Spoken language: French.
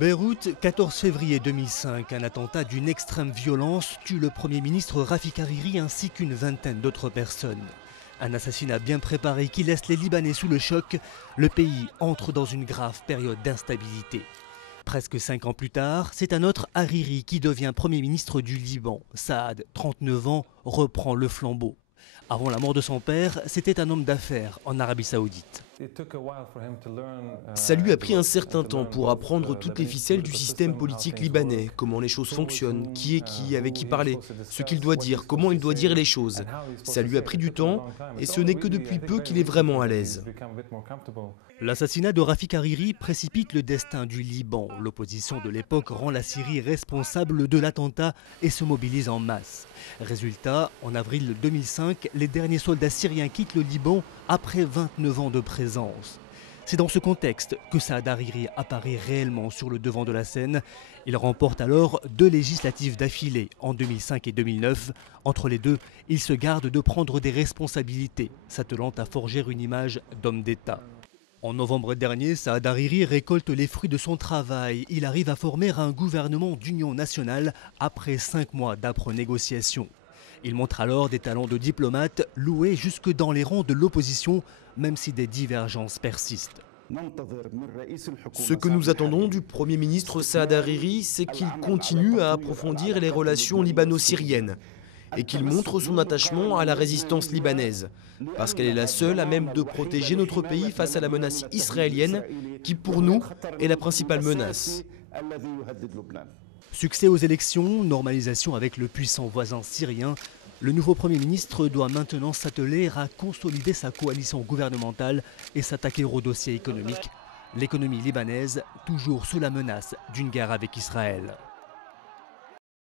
Beyrouth, 14 février 2005, un attentat d'une extrême violence tue le Premier ministre Rafik Hariri ainsi qu'une vingtaine d'autres personnes. Un assassinat bien préparé qui laisse les Libanais sous le choc. Le pays entre dans une grave période d'instabilité. Presque 5 ans plus tard, c'est un autre Hariri qui devient Premier ministre du Liban. Saad, 39 ans, reprend le flambeau. Avant la mort de son père, c'était un homme d'affaires en Arabie Saoudite. Ça lui a pris un certain temps pour apprendre toutes les ficelles du système politique libanais, comment les choses fonctionnent, qui est qui, avec qui parler, ce qu'il doit dire, comment il doit dire les choses. Ça lui a pris du temps et ce n'est que depuis peu qu'il est vraiment à l'aise. L'assassinat de Rafik Hariri précipite le destin du Liban. L'opposition de l'époque rend la Syrie responsable de l'attentat et se mobilise en masse. Résultat, en avril 2005, les derniers soldats syriens quittent le Liban après 29 ans de présence. C'est dans ce contexte que Saad Hariri apparaît réellement sur le devant de la scène. Il remporte alors 2 législatives d'affilée en 2005 et 2009. Entre les deux, il se garde de prendre des responsabilités, s'attelant à forger une image d'homme d'État. En novembre dernier, Saad Hariri récolte les fruits de son travail. Il arrive à former un gouvernement d'union nationale après 5 mois d'âpres négociations. Il montre alors des talents de diplomate loués jusque dans les rangs de l'opposition, même si des divergences persistent. Ce que nous attendons du Premier ministre Saad Hariri, c'est qu'il continue à approfondir les relations libano-syriennes et qu'il montre son attachement à la résistance libanaise, parce qu'elle est la seule à même de protéger notre pays face à la menace israélienne, qui pour nous est la principale menace. Succès aux élections, normalisation avec le puissant voisin syrien, le nouveau Premier ministre doit maintenant s'atteler à consolider sa coalition gouvernementale et s'attaquer au dossier économique. L'économie libanaise, toujours sous la menace d'une guerre avec Israël.